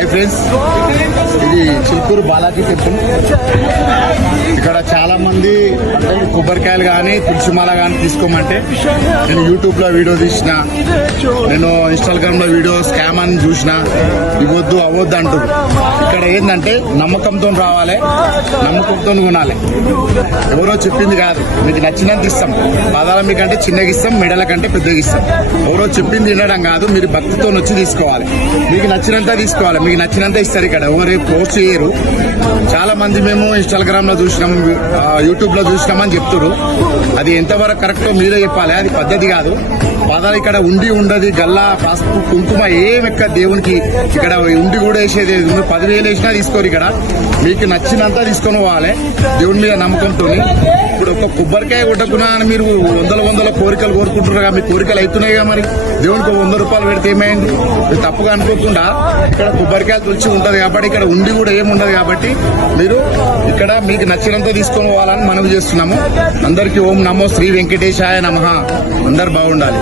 Hi friends, ఇది Chilukuru Balaji temple. ఇక్కడ చాలా మంది అంటే కొబ్బరికాయలు కానీ తులసిమాల కానీ తీసుకోమంటే నేను యూట్యూబ్ లో వీడియో తీసిన, నేను ఇన్స్టాగ్రామ్ లో వీడియో స్కామ్ అని చూసిన, ఇవ్వద్దు అవద్దు అంటూ. ఇక్కడ ఏంటంటే నమ్మకంతో రావాలి, నమ్మకంతో కొనాలి. ఎవరో చెప్పింది కాదు, మీకు నచ్చినంత ఇస్తాం. పాదాల మీకంటే చిన్నగా ఇస్తాం, మెడల కంటే పెద్దగా ఇస్తాం. ఎవరో చెప్పింది వినడం కాదు, మీరు భక్తితో వచ్చి తీసుకోవాలి. మీకు నచ్చినంత తీసుకోవాలి, మీకు నచ్చినంత ఇస్తారు. ఇక్కడ ఎవరు పోస్ట్ చేయరు. చాలా మంది మేము ఇన్స్టాగ్రామ్ లో చూసినాం, యూట్యూబ్ లో చూసినామని చెప్తారు. అది ఎంతవరకు కరెక్టో మీరే చెప్పాలి. అది పద్ధతి కాదు. పాదాలు ఇక్కడ ఉండి ఉండదు, గల్లా పసుపు కుంకుమ ఏం ఎక్క దేవునికి ఇక్కడ ఉండి కూడా వేసేది 10,000 వేసినా తీసుకోరు. ఇక్కడ మీకు నచ్చినంత తీసుకొని పోవాలి దేవుని మీద నమ్మకంతో. ఇప్పుడు ఒక కొబ్బరికాయ కొట్టకున్నా అని మీరు వందల కోరికలు కోరుకుంటున్నారు. మీ కోరికలు అవుతున్నాయిగా, మరి దేవునికి 100 రూపాయలు పెడితే ఏమైంది? మీరు తప్పుగా అనుకోకుండా ఇక్కడ కొబ్బరికాయలు తులిచి ఉంటది కాబట్టి, ఇక్కడ ఉండి కూడా ఏముండదు కాబట్టి మీరు ఇక్కడ మీకు నచ్చినంత తీసుకొని పోవాలని మనవి చేస్తున్నాము. అందరికీ ఓం నమో శ్రీ వెంకటేశాయ నమః. అందరు బాగుండాలి.